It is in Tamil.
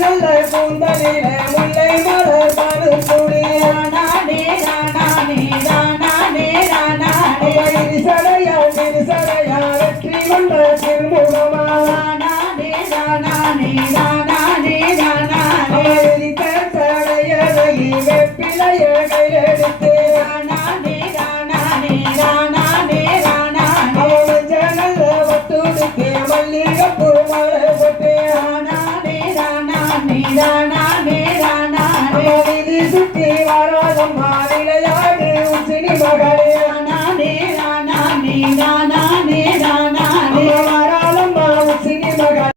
நல்ல கூந்தலில முல்லை மலர் பாடு சூடியானே சடையா வெற்றி கொண்ட திருமுகமானே வெப்பிலைய கையெடுத்து ஜனல்ல ஒத்துடுத்து மல்லிகைப்பூ மலை போட்டு சுற்றி வராதம்மா விளையாடு உச்சினி மகளே